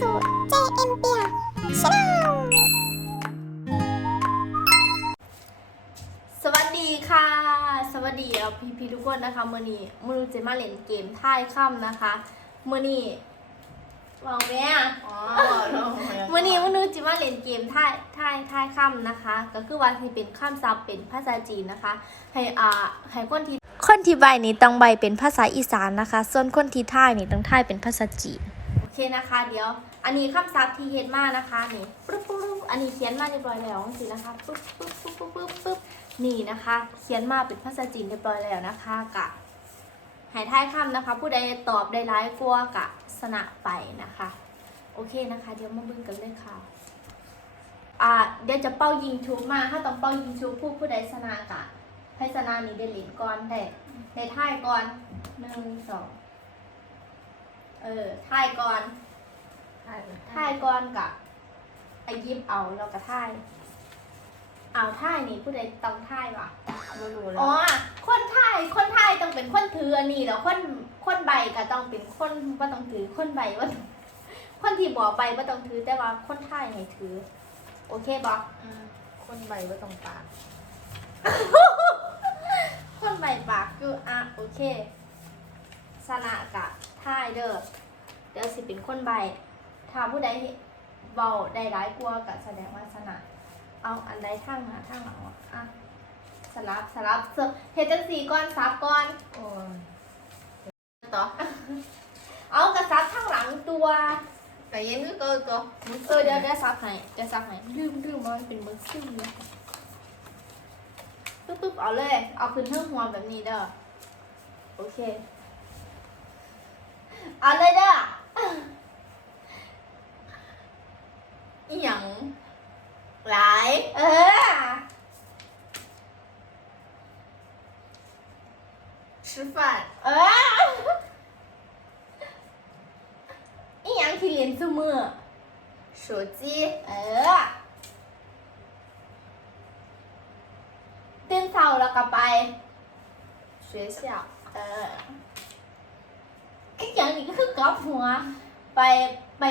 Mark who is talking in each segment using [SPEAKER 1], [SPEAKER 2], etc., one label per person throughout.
[SPEAKER 1] สู่ JM เปียชาแนล
[SPEAKER 2] สวัสดีค่ะ สวัสดีเอาพี่พี่ๆทุกคนนะคะมื่อนี้มือจะมาเล่นเกมท่ายค่ำนะคะมื่อนี้วางแม่
[SPEAKER 3] อ๋อลงมา
[SPEAKER 2] มื่อนี้มื่อนี้จะมาเล่นเกมท่ายท่ายท่ายค่ำนะคะ ก็คือว่าที่เป็นข้ามซับเป็นภาษาจีนนะคะให้อ่าให้คนที่คนที่ใบนี้ต้องใบเป็นภาษาอีสานนะคะ ส่วนคนที่ท่ายนี่ต้องท่ายเป็นภาษาจีนโอ เคนะคะ เดี๋ยว อันนี้คำศัพท์ที่เฮ็ดมานะคะนี่ปึ๊บปึ๊บปึ๊บอันนี้เขียนมาเรียบร้อยแล้วสินะคะปึ๊บปึ๊บปึ๊บปึ๊บปึ๊บปึ๊บนี่นะคะ เขียนมาเป็นภาษาจีนเรียบร้อยแล้วนะคะกะหายท้ายคำนะคะ ผู้ใดตอบได้ร้ายกลัวกะสนะไปนะคะ โอเคนะคะ เดี๋ยวมาบิ่งกันเลยค่ะอ่าเดี๋ยวจะเป้ายิงชุบมาถ้าต้องเป้ายิงชุบผู้ผู้ใดชนะกะให้ชนะนี้ได้เหรียญก่อนได้ได้ท่ายก่อนหนึ่งสอง เออท่ายก่อนท่ายก่อนกับไอยิบเอาแล้วก็ท่าย เอาท่ายนี่ผู้ใดต้องท่ายวะ
[SPEAKER 3] ไม่รู้แล้ว
[SPEAKER 2] อ๋อคนท่ายคนท่ายต้องเป็นคนถืออันนี้แล้วคนคนใบก็ต้องเป็นคนว่าต้องถือคนใบว่าต้องคนที่บอกใบว่าต้องถือแต่ว่าคนท่ายให้ถือ โอเคบอก
[SPEAKER 3] อืมคนใบว่าตรงปาก
[SPEAKER 2] คนใบปากคืออะโอเค สนะกะท่ายเด้อเดี๋ยวสิเป็นคนใบถ้าผู้ใดเบาได้ร้ายกลัวาก็แสดงว่าสนะเอาอันใดทางหาทางเอาอะอะสลับสลับเสเฮ็ดจังสี่ก้อนซับก้อน
[SPEAKER 3] โอ้ยต่อ
[SPEAKER 2] เอากระซับข้างหลังตัว
[SPEAKER 3] แต่เย็นก็ตัวตัว
[SPEAKER 2] เออเดี๋ยวเดี๋ยวซับให้เดี๋ยวซับให้ลืมลืมว่ามันเป็นมือซึ่งเลยปึ๊บปึ๊บเอาเลย เอาขึ้นเทิงหัวแบบนี้เด้อ โอเคเอาเลยเด้อ
[SPEAKER 3] อีหยังหลาย
[SPEAKER 2] เออ
[SPEAKER 3] 吃饭
[SPEAKER 2] เอออีหยังที่เรียนซุมือ
[SPEAKER 3] 手机
[SPEAKER 2] เออตื่นเช้าแล้วก็ไป
[SPEAKER 3] 学校
[SPEAKER 2] เออ ไอ้อย่างนี้ก็คือกลับหัว ไปไป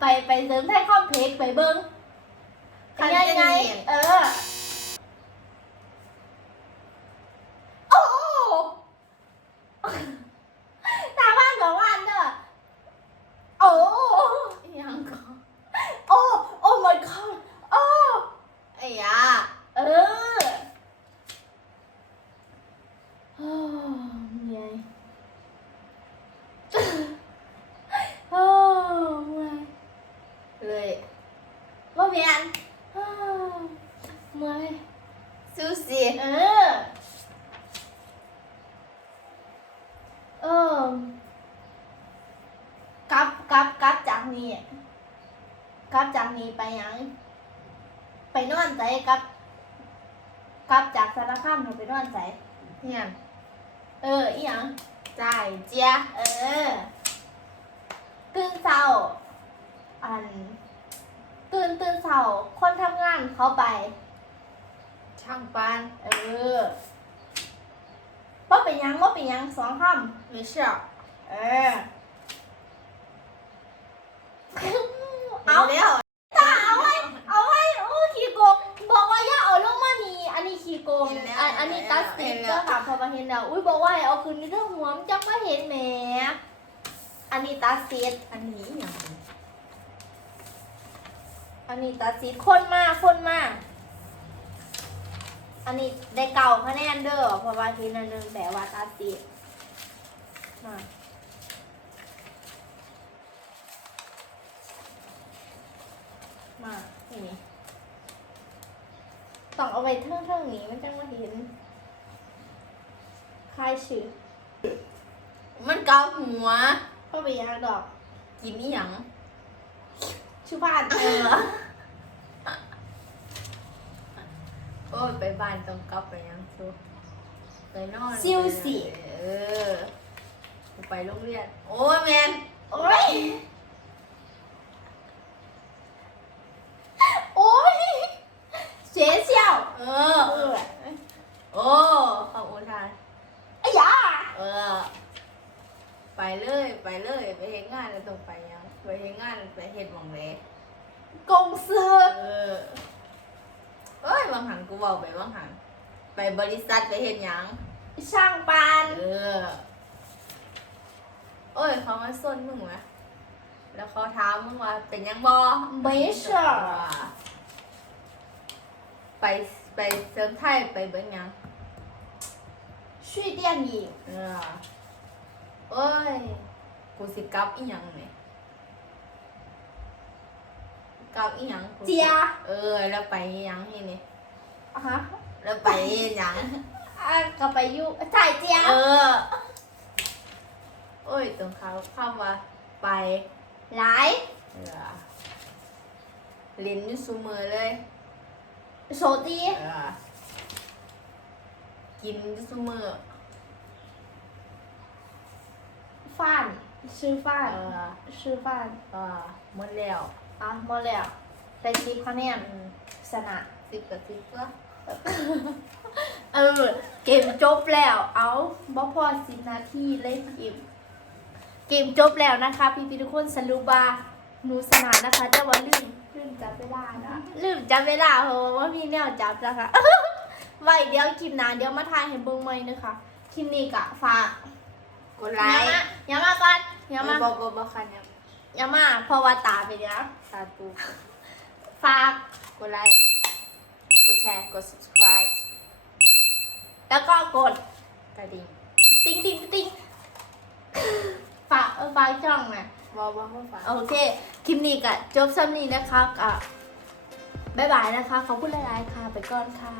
[SPEAKER 2] ไปไปเสริมไทยคอมเพล็กซ์ไปเบิ้ง
[SPEAKER 3] คัน
[SPEAKER 2] ไง
[SPEAKER 3] เจน
[SPEAKER 2] ไง
[SPEAKER 3] เรียน
[SPEAKER 2] เออโอ้โหตาบ้านกับบ้านเด้อโอ้
[SPEAKER 3] อีหยังก็
[SPEAKER 2] โอ้ โอ้ my god โอ้
[SPEAKER 3] ไอ้ยา
[SPEAKER 2] เออโอ้เมื่อยโอ้เมื่อย
[SPEAKER 3] เลย
[SPEAKER 2] ว่าเมียนโอ้เมื่อย
[SPEAKER 3] ซูชิ
[SPEAKER 2] เออ เออกลับกลับกลับจากนี้กลับจากนี้ไปหยัง ไปนอนใจกลับกลับจากสารคามหนูไปนอนใจ
[SPEAKER 3] เนี่ย
[SPEAKER 2] เอออีหยัง
[SPEAKER 3] จ่ายเจีย
[SPEAKER 2] เออตื่นเช้าอันตื่นตื่นเช้าคนทำงานเขาไป
[SPEAKER 3] ช่างปาน
[SPEAKER 2] เออว่าเป็นหยังว่าเป็นหยังสองค
[SPEAKER 3] 没事ำ
[SPEAKER 2] เออ เอา
[SPEAKER 3] แล้ว
[SPEAKER 2] ตาเอาไว้เอาไว้โอ้ขี้โกงบอกว่าอย่าเอาลงมานี่อันนี้ขี้โกงอันอันนี้ตัดสินก็ค่ะพอมาเห็นแล้วอุ้ยบอกว่าให้เอาคืนในเรื่องหัวมันจังไม่เห็นแหมอันนี้ตัดสิน
[SPEAKER 3] อันนี้อีหยัง
[SPEAKER 2] อันนี้ตัดสินคนมากคนมาก อันนี้ได้เก่าคะแนนเด้อเพราะว่าทีละหนึงแต่ว่าตัดสินมามาทีนี้ต้องเอาไว้เท่งเท่งๆนี้มันจังว่าเห็นคลายชื่อ
[SPEAKER 3] มันเกาหัว
[SPEAKER 2] เข้าไปยากดอก
[SPEAKER 3] กินอีหยัง
[SPEAKER 2] ชื่อบ้านเออ
[SPEAKER 3] โอ้ยไป บ้านต้องกลับไปยังซูไปนอน
[SPEAKER 2] ซิวสิ
[SPEAKER 3] เออไปโรงเรียน โอ้ยแมน
[SPEAKER 2] โอ้ย โอ้ย学校
[SPEAKER 3] เอ
[SPEAKER 2] เอ
[SPEAKER 3] อ
[SPEAKER 2] อ
[SPEAKER 3] โอ้ขอบคุณทาน
[SPEAKER 2] 哎呀，
[SPEAKER 3] เออ ไปเลยไปเลยไปเห็นงานแล้วต้องไปยัง
[SPEAKER 2] 哎
[SPEAKER 3] ไปเฮ็ดงานไปเฮ็ดหมองเลย
[SPEAKER 2] กงซื้อ
[SPEAKER 3] เออ เอ้ยบางหังกูบอกไปบางหังไปบริษัทไปเห็นยัง
[SPEAKER 2] ช่างปาน
[SPEAKER 3] เออเอ้ยเขามาส้นมึงวะแล้วเขาถามมึงว่าเป็นยังบอ
[SPEAKER 2] ไม่เช่
[SPEAKER 3] ไปไปเซิร์ฟไทยไปเบิ้งยัง
[SPEAKER 2] ชื่อเดียนอี
[SPEAKER 3] เออเอ้ยกูสิกลับอีหยังเนี่ กาอีหยังเจี
[SPEAKER 2] ย
[SPEAKER 3] เออ แล้วไปอีหยังที่นี่
[SPEAKER 2] อะฮะ
[SPEAKER 3] แล้วไปยัง
[SPEAKER 2] อะก็ไปอยู่ใส่
[SPEAKER 3] เจียเออ โอ้ยตรงเขาเข้ามาไป
[SPEAKER 2] หลาย
[SPEAKER 3] เออเลนอยู่ซุมือเลยโสตีกินอยู่ซุมืฟั
[SPEAKER 2] นชื่อฟัน
[SPEAKER 3] เออ
[SPEAKER 2] ชื่อฟัน
[SPEAKER 3] เออหมดแล้ว
[SPEAKER 2] 啊หมดแล้วได้สิบคะแนน
[SPEAKER 3] อืม
[SPEAKER 2] ชนะ
[SPEAKER 3] สิบกับสิบก็
[SPEAKER 2] เออ เกมจบแล้ว เอาบ่พอสิบนาทีเลยเกมเกมจบแล้วนะคะ พี่พี่ๆทุกคนสรุปว่าหนูสนานนะคะแต่ว่าลืมลืมจับเวลานะลืมจับเวลาเพราะว่ามีแนวจับนะคะไว้เดี๋ยวคลิปหน้าเดี๋ยวมาทายให้เบิ่งใหม่นะคะคลิปนี้กะฝาก
[SPEAKER 3] กดไลค์
[SPEAKER 2] อย่ามาก่อนอย่ามา
[SPEAKER 3] บอกบอกบอกคันเนี่ย
[SPEAKER 2] อ ย่ามาเพราะว่าตาไปแล้ว
[SPEAKER 3] ตาตู
[SPEAKER 2] ฝาก
[SPEAKER 3] กดไลค์กดแชร์กด subscribe
[SPEAKER 2] แล้วก็กด
[SPEAKER 3] กระดิ่ง
[SPEAKER 2] ติ๊งติ๊งติ๊งฝากเออฝากช่องนะ
[SPEAKER 3] บอกบอกว่าฝาก
[SPEAKER 2] โอเค คลิปนี้ก็จบซ้ำนี้นะคะก็บ๊ายบายนะคะ ขอบคุณหลายๆค่ะ ไปก่อนค่ะ